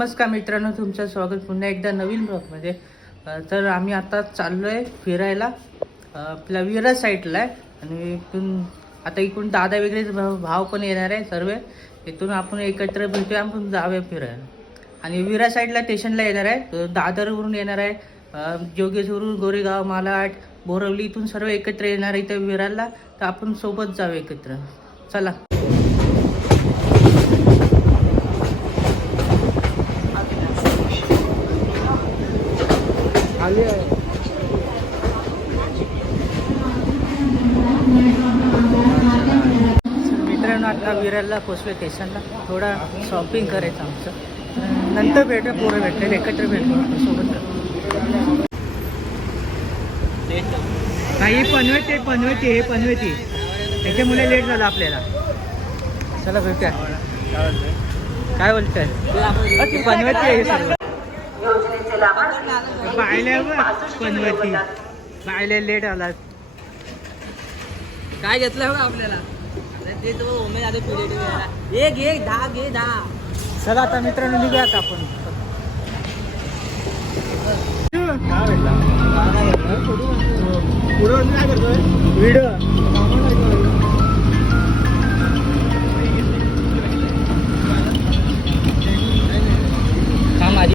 नमस्कार मित्रांनो तुमचं स्वागत पुन्हा एकदा नवीन ब्लॉगमध्ये. तर आम्ही आता चाललो आहे फिरायला आपल्या विरा साईडला आहे. आणि इथून आता इकडून दादा वगैरे भाव भाव पण येणार आहे सर्व. इथून आपण एकत्र भेटूया आपण जाऊया फिरायला. आणि विरा साईडला स्टेशनला येणार आहे. दादरवरून येणार आहे. जोगेश्वरून गोरेगाव मालाड बोरवली इथून सर्व एकत्र येणार आहे इथं विराला. तर आपण सोबत जाऊ एकत्र. चला. आले मित्रांनो आता विरारला पोचलो स्टेशनला थोडा शॉपिंग करायचं आमचं. नंतर भेटू पोरं भेटले एकत्र भेटलो सोबत. नाही पनवेती पनवेती हे पनवेती त्याच्यामुळे लेट झालं आपल्याला. चला भेटूया. काय बोलताय? पनवेती आहे हे सर्व पाहिल्या बघ पनवती. पाहिल्या लेट आला काय घेतलं बघा आपल्याला? ते तो उमेद आता पिरियड एक एक दहा घे दहा. चला आता मित्रांनो निघूया आता आपण व्हिडिओ हा माझी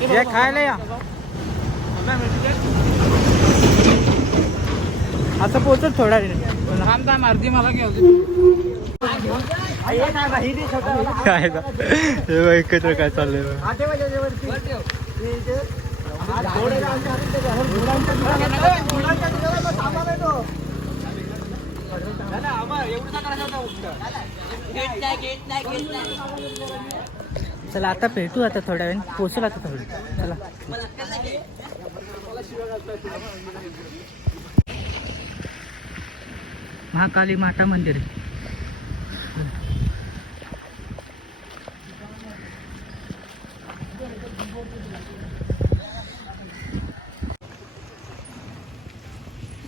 जे खायला या. आता पोहोचत थोडा वेळ. थांब थांब अर्धी मला घ्यायची काय एकत्र काय चाललंय चला आता भेटू आता थोड्या वेळ पोचू आता थोडं चला. महाकाली माता मंदिर आहे.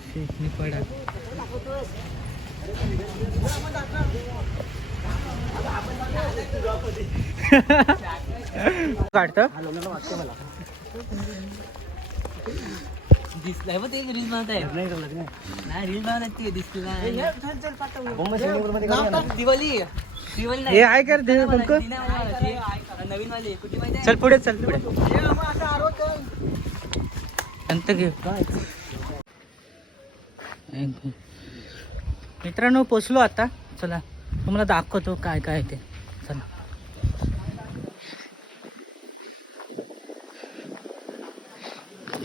शेतनी पडा काढत दिसलाय मग ते रील बनवत आहे नाही रील बनवत ते दिसते दिवाळी दिवाळी हे आहे? नवीन वाली कुठे माहिती चल पुढे चल पुढे. अंत घे. मित्रांनो पोचलो आता. चला तुम्हाला दाखवतो काय काय ते. चला चला. हा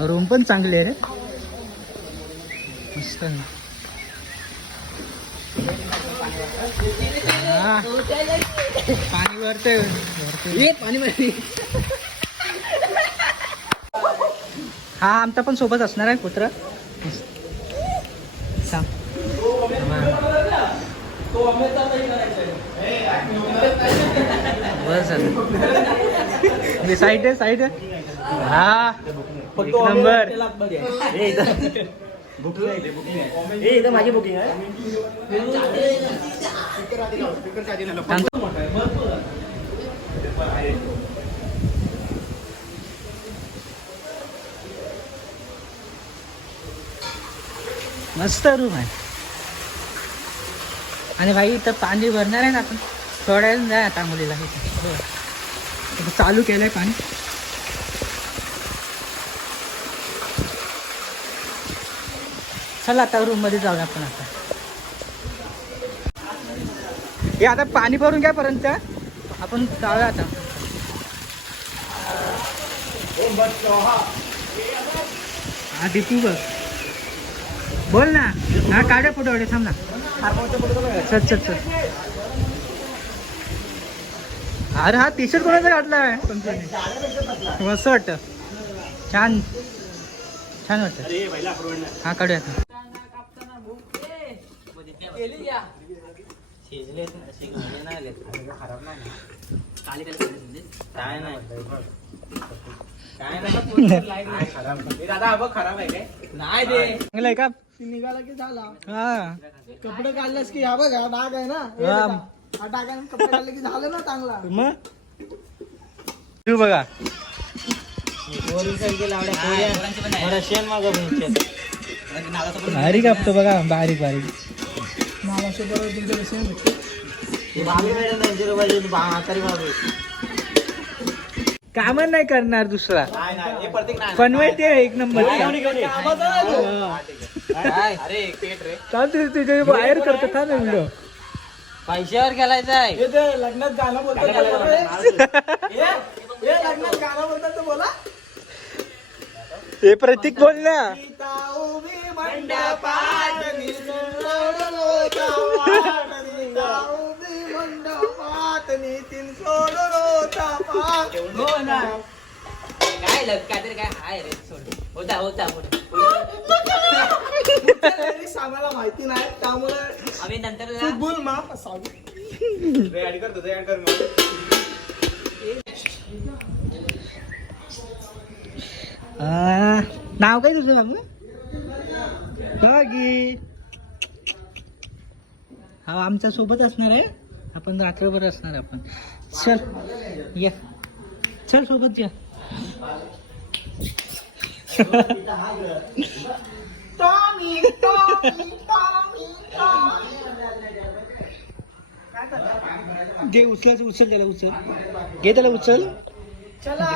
रूम पण चांगली रे. मस्त. पाणी पाणी पाणी हा आमचा पण सोबत असणार आहे कुत्रा सांग बस झालं हे साईड आहे साईड आहे. हा. एक नंबर माझी बुकिंग आहे. मस्त रूम आहे. आणि भाई इथं पाणी भरणार आहे ना आपण. सोडायला नाही आता मुलीला. इथे. आता चालू केलंय पाणी. चला आता रूममध्ये जाऊया आपण आता. हे आता पाणी भरून घ्या पर्यंत आपण जाऊया आता. हा दीपू बघ. बोल ना. हा काढ्या फोटो थांब ना. चल चल चल. अरे हा टी शर्ट कोणाचा काढलाय मस्त वाटत. छान. छान वाटत. हा काढूया आता. काय नाही आहे का निघाला की झाला. हा. कपडे काढलेस की हा बघ डाग आहे ना. हे कपडे की झालं ना चांगला. मग? तू बघा. बारीक कापतो बघा बारीक बारीक. महाराष्ट्र बरोबर तुमच्या विषय भेटते काम नाही करणार दुसरा. पनवय ते एक नंबर चालते तुझे बाहेर करतो ना व्हिडिओ पैशावर गेलायचं आहे हे ते लग्नात गाणं बोलतात ते बोला रे. हे हे लग्नात गाणं बोलतात ते बोला हे प्रतीक बोल ना सीता उभी. सीता उभी. हो ना. काय लग काहीतरी काय हाय रे सोड होता होता आम्हाला माहिती नाही त्यामुळे आम्ही नंतर बोल माप असावी आ, नाव काय तुझं बाबू बागी. हा आमच्यासोबत असणार आहे. आपण रात्रभर असणार आपण. चल या. चल सोबत या. टॉमी टॉमी टॉमी घे उचल उचल त्याला उचल. घे त्याला उचल. चला.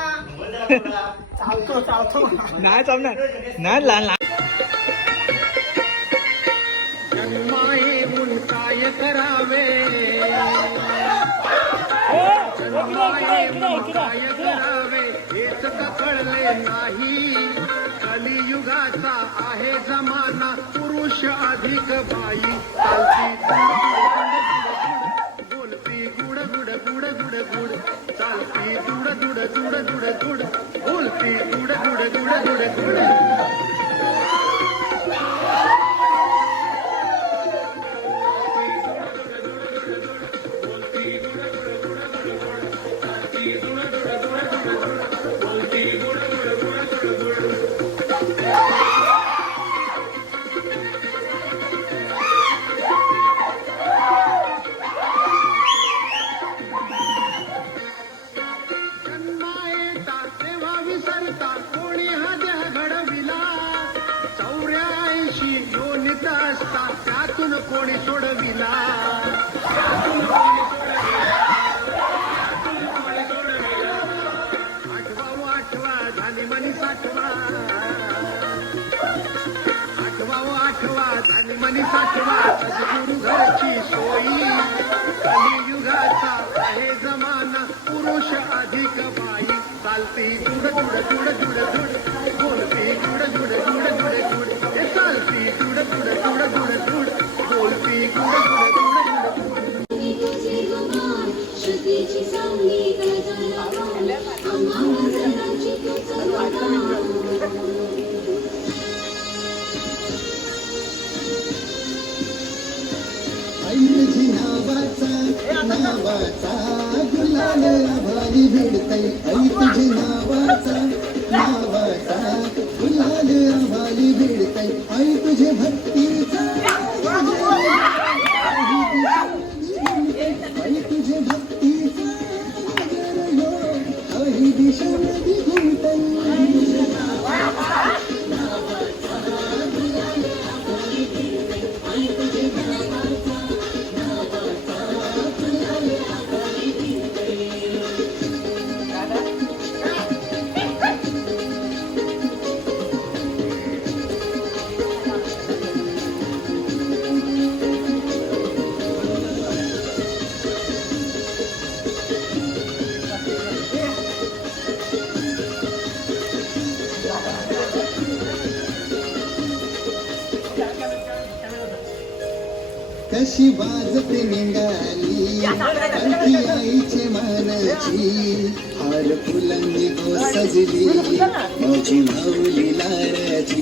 चालतो चालतो. नाही चालणार. नाही लहान लहान काय करावे. काय करावे. हेच का कळले नाही. कलियुगाचा आहे जमाना पुरुष अधिक बाई. चालती बोलती गुड गुड गुड गुड गुड. चालती दुड दुड दुड दुड गुड. बोलती गुड गुड गुड गुड गुड. सोडविला आठवा आठवा मनी साठवा. आठवा आठवा मनी साठवा. सद्गुरु घरची सोयी कलियुगाचा आहे जमाना. पुरुष अधिक बाई. चालती जुड जुड जुड जुड जुड. बोलती जुड जुड जुड. आभारी भिडतई ऐ तुझी नावाचा वाजते निघाली आणखी आईचे मानाची हार फुलांनी गो हो सजली. माझी माऊली लाराची.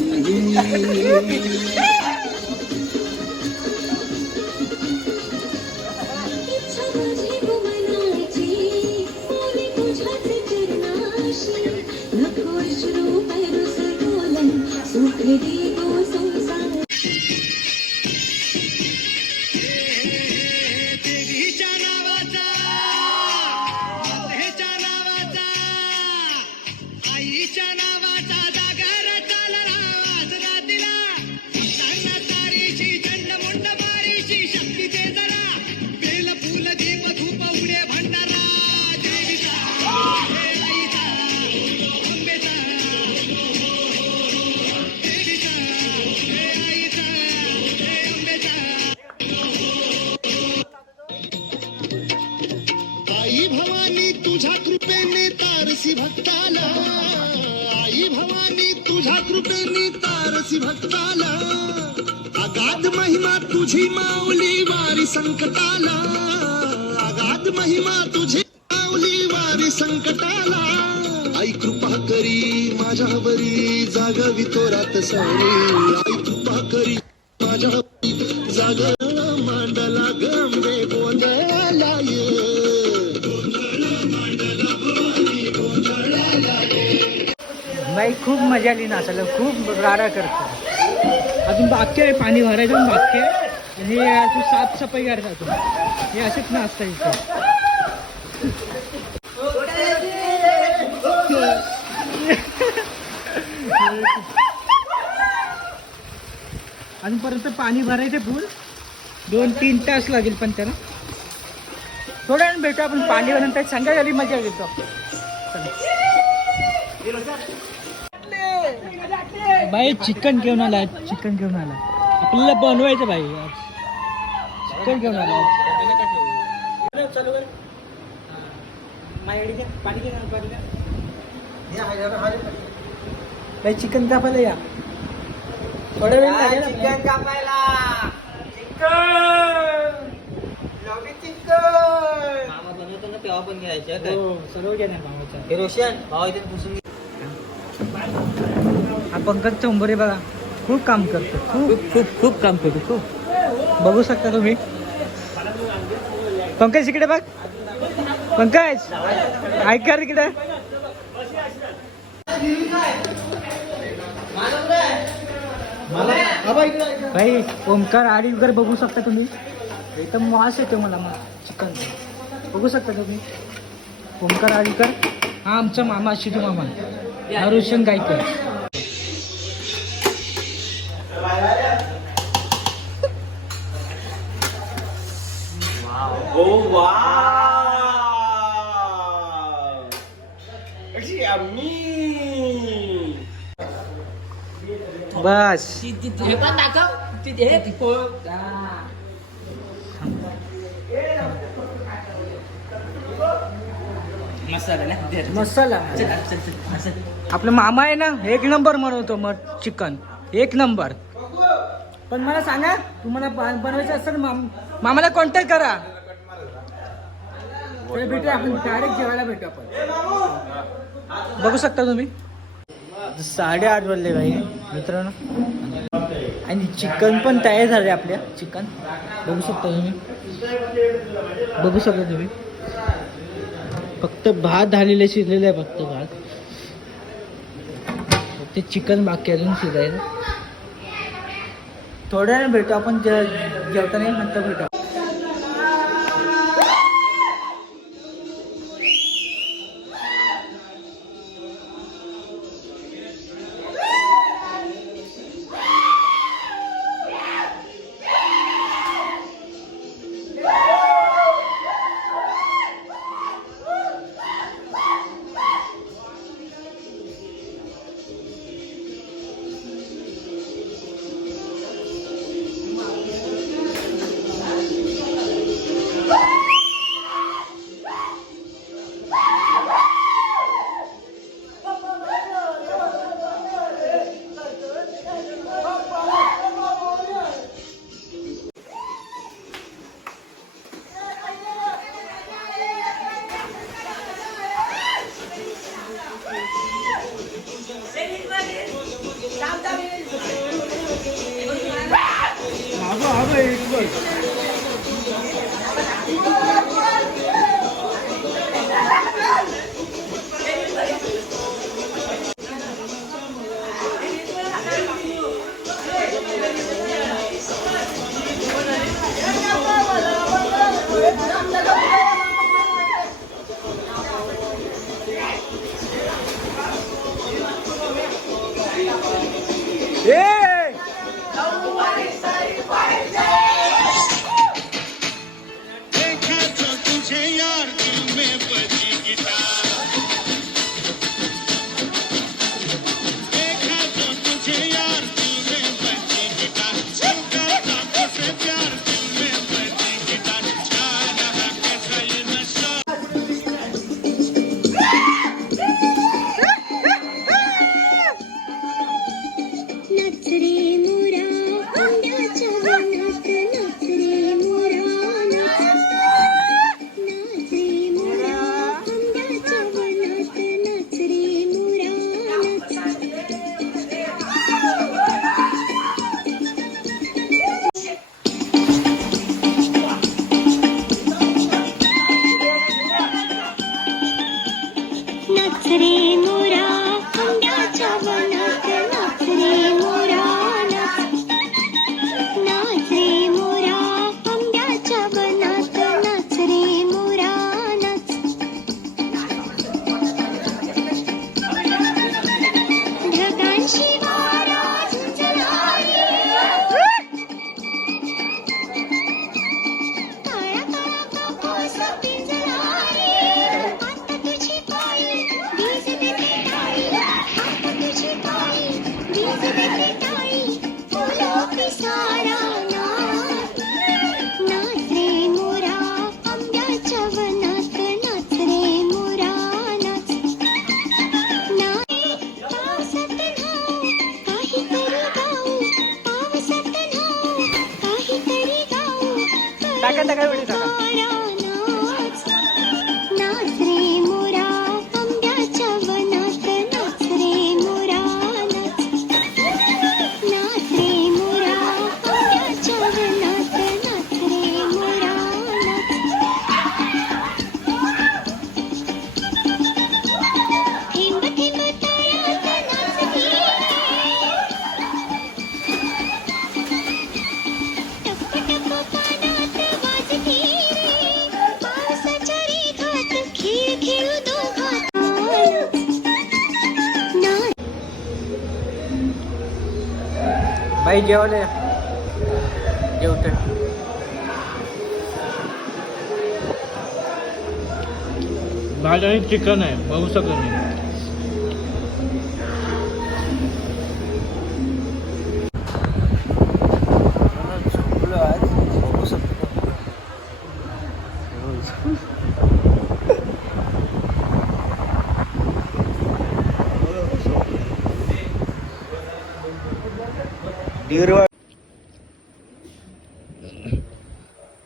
अगाध महिमा तुझी माऊली वारी संकटाला. अगाध महिमा तुझी माऊली वारी संकटाला. आई कृपा करी माझ्यावरी जागवी तोरात सारी आई कृपा करी माझ्यावरी जाग मांडला गंबे गोंधळाला ये. बाई खूप मजा आली नाचायला खूप राडा करतो. अजून बाकी आहे पाणी भरायचं बाकी आहे. आणि हे अजून साफसफाई करायचं अजून. हे असेच नाचता इथे. अजून परत पाणी भरायचं फुल दोन तीन तास लागेल पण त्याला. थोड्या वेळ भेटू आपण. पाणी भरून सांगा झाली मजा घेतो बाई चिकन घेऊन आला चिकन घेऊन आला. आपल्याला बनवायचं बाई. चिकन घेऊन आला. बाई चिकन कापायला या. थोडा वेळ लागेल चिकन कापायला. चिकन. मामा बनवतो ना तेव्हा पण घ्यायचं हो सर्व घ्या नाही मामाचा. हे रोशन भावा इथे पुसून. हा पंकज चंबोरे बघा खूप काम करतो खूप. खूप खूप काम करतो खूप. बघू शकता तुम्ही. पंकज इकडे बघ. पंकज ऐका इकडे. भाई ओमकार आणि वगैरे बघू शकता तुम्ही. एकदम वास येतो मला मग चिकन. बघू शकता तुम्ही. ओमकार आडीकर हा आमचा मामा शिदू मामा. नरुशन गायकर. बस. मसाला. ना दे. मसाला चल, मसाला. आपलं मामा आहे ना एक नंबर बनवतो मग चिकन. एक नंबर. पण मला सांगा तुम्हाला बनवायचं असेल मामाला कॉन्टॅक्ट करा. भेटू आपण. डायरेक्ट जेवायला भेटू आपण. बघू शकता तुम्ही? साडेआठ वाजले भाई. मित्रांनो. आणि चिकन पण तयार झाले आपल्या. चिकन. बघू शकता तुम्ही. बघू शकता तुम्ही. फक्त भात झालेले शिजलेले आहे फक्त भात. ते चिकन बाकी अजून शिजायचं थोड्या वेळ भेटू. आपण जेवताना नंतर भेटू. Hey, look. टाका, टाका, व्हिडिओ काही जेवले. जेवते. भाजी आणि चिकन आहे बघू शकत नाही.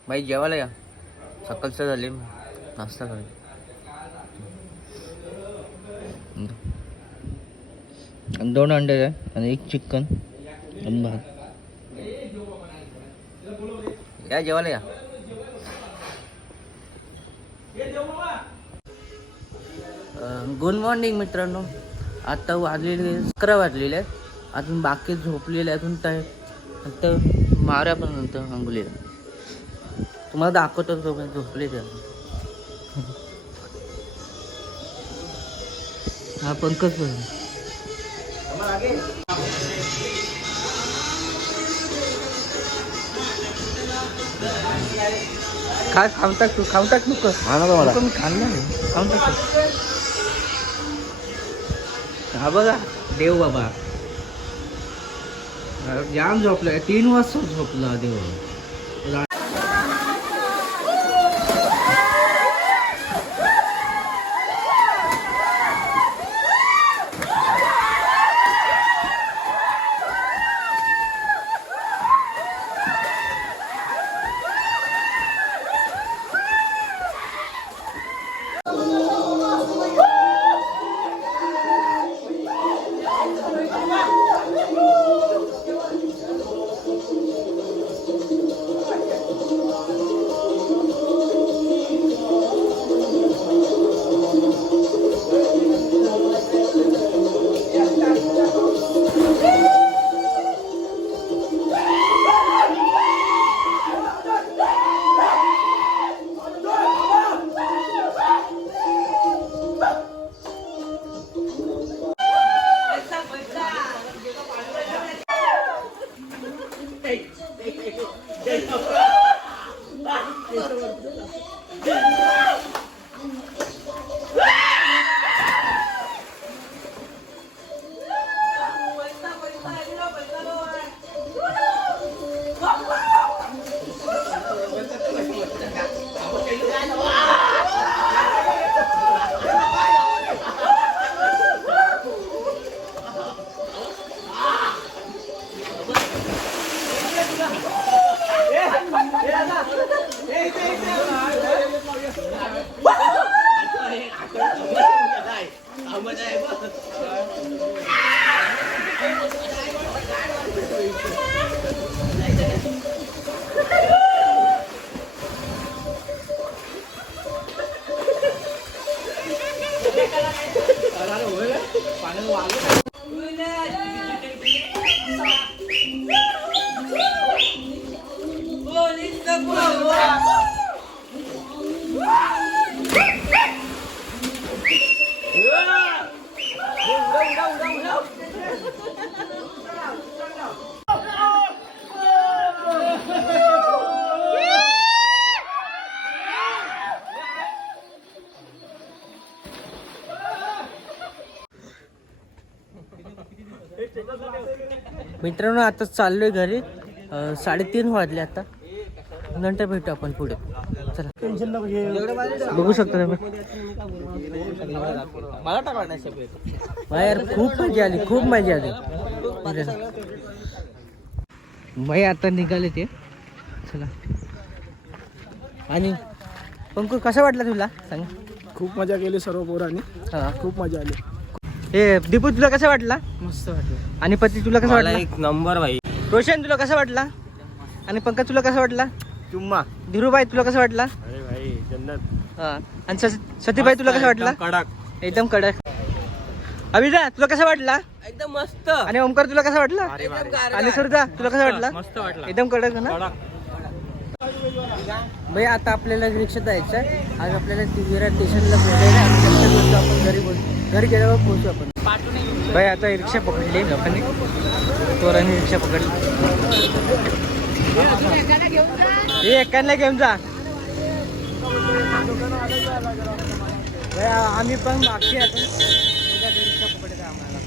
बाई जेवायला या. सकाळचं झाले नाश्ता करेल दोन अंडे आहे आणि एक चिकन आणि भात. या जेवायला या. गुड मॉर्निंग मित्रांनो. आता वाजलेले अकरा वाजलेले आहेत. अजून बाकी झोपलेले अजून काय आता माऱ्या पण नंतर अंघोलीला तुम्हाला दाखवतो झोपले ते हा पंकज काय खाऊन टाक तू खाऊन टाक नको, मी खाल्लं नाही. खाऊन टाक हा बघा. देव बाबा. जाम झोपलाय तीन वाजता झोपला देव. मित्रांनो आता चाललोय घरी. अं, साडेतीन वाजले आता. नंतर भेटू आपण पुढे. चला. बघू शकता तुम्ही. मला बाहेर खूप मजा आली खूप मजा आली. बाई आता निघाले ते. चला. आणि पंकू कसा वाटला तुला? सांग. खूप मजा केली सर्व पोरांनी. हा. खूप मजा आली. हे दीपू तुला कसा वाटला? मस्त वाटलं. आणि पती तुला कसा वाटला? एक नंबर भाई रोशन तुला कसा वाटला? आणि पंकज तुला कसा वाटला? चुम्मा. धीरूभाई तुला कसा वाटला? अरे भाई जन्नत. हा. आणि सस- सतीभाई तुला कसा वाटला? कडक. एकदम कडक. अभिदा तुला कसा वाटला? एकदम मस्त. आणि ओमकार तुला कसा वाटला? आणि सुरजा तुला कसा वाटला? मस्त वाटला. एकदम कडक ना? कडक. भाई आता आपल्याला रिक्षा जायचं आहे आज आपल्याला विरार स्टेशनला पोहोचायला आपण घरी बोल घरी गेल्यावर पोहोचू आपण. भाई आता रिक्षा पकडली लोकांनी. पोरांनी रिक्षा पकडली. हे एकांना घेऊन जा. आम्ही पण मागची आता रिक्षा पकडत आहे आम्हाला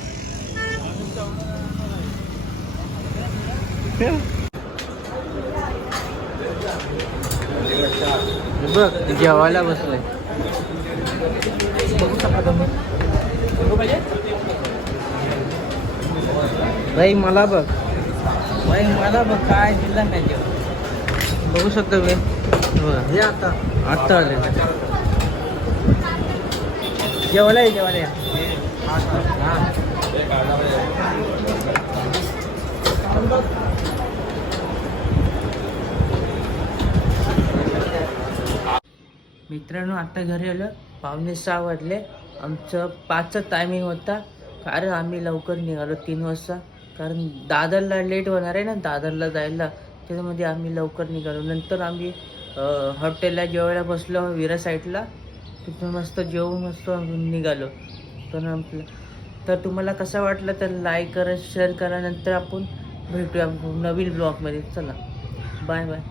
बघ जेवायला बसलोय. बघू शकता तुम्ही भाई मला बघ. भाई मला बघ काय दिलं नाही बघू शकता मी. हे आता. आत्ता आले. जेवायला ये जेवायला हा. मित्रांनो आता घरी आलं. पावणे सहा वाजले आमचं पाचचं टायमिंग होता. कारण आम्ही लवकर निघालो तीन वाजता. कारण दादरला लेट होणार आहे ना दादरला जायला. त्याच्यामध्ये आम्ही लवकर निघालो. नंतर आम्ही हॉटेलला जेवायला बसलो विरा साईडला तिथून मस्त जेवून मस्त निघालो. तर आपलं तर तुम्हाला कसं वाटलं तर लाईक करा शेअर करा. नंतर आपण भेटूया नवीन ब्लॉगमध्ये चला. Bye bye